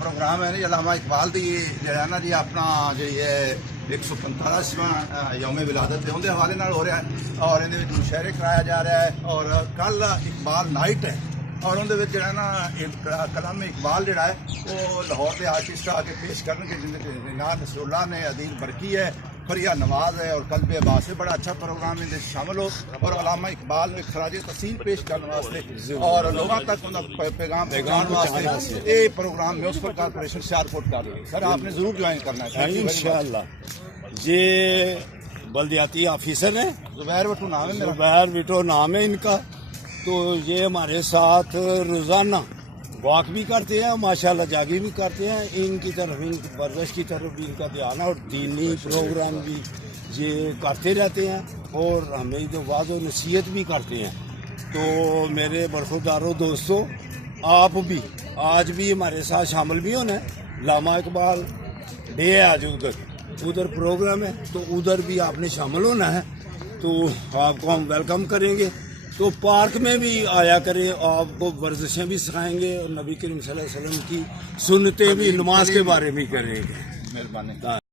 Programme है जी अल्लामा इकबाल दी ਜਿਹੜਾ ਨਾ ਜੀ ਆਪਣਾ ਜੀ ਇਹ 145ਵਾਂ ਯੌਮ ਵਿਲਾਦਤ ਦੇ ਉਹਦੇ ਹਵਾਲੇ ਨਾਲ ਹੋ ਰਿਹਾ ਹੈ ਔਰ ਇਹਦੇ ਵਿੱਚ ਮੁਸ਼ਾਇਰੇ ਕਰਾਇਆ ਜਾ ਰਿਹਾ ਹੈ ਔਰ ਕੱਲ ਇਕਬਾਲ ਨਾਈਟ ਹੈ ਔਰ ਉਹਦੇ ਵਿੱਚ ਜਿਹੜਾ ਨਾ ਕਲਾਮ ਇਕਬਾਲ ਜਿਹੜਾ ਹੈ ਉਹ ਲਾਹੌਰ ਦੇ ਆਰਟਿਸਟ ਆ ਕੇ ਪੇਸ਼ ਕਰਨਗੇ ਜਿਨ੍ਹਾਂ ਦੇ ਨਾਂ ਨਸरुल्लाह ने अदील बरकी है फरिया नवाज है और कल्ब अब्बास है बड़ा अच्छा प्रोग्राम इनके शामिल हो और अल्लामा इकबाल में खराज तहसीन पेश करने वास्ते और लोगों तक उनका पैगाम पहुंचाने वास्ते ये प्रोग्राम म्यूनसिपल कॉर्पोरेशन सियालकोट कर रही है सर आपने जरूर ज्वाइन करना है इंशाअल्लाह। ये बल्दियाती ऑफिसर हैं जुबैर भट्टू नाम है मेरा जुबैर भट्टू नाम है इनका। तो ये हमारे साथ रोज़ाना वॉक भी करते हैं माशाल्लाह जागी भी करते हैं इनकी तरफ इनकी वर्जिश की तरफ भी इनका ध्यान है और दीनी प्रोग्राम भी ये करते रहते हैं और हमें जो वाज़ और नसीहत भी करते हैं। तो मेरे बरखुरदारों दोस्तों आप भी आज भी हमारे साथ शामिल भी होना है। लामा इकबाल डे है आज उधर प्रोग्राम है तो उधर भी आपने शामिल होना है तो आपको हम वेलकम करेंगे। तो पार्क में भी आया करें आपको वर्जिशें भी सिखाएंगे और नबी करीम सल्लल्लाहु अलैहि वसल्लम की सुन्नतें भी नमाज के बारे में करेंगे। मेहरबानी।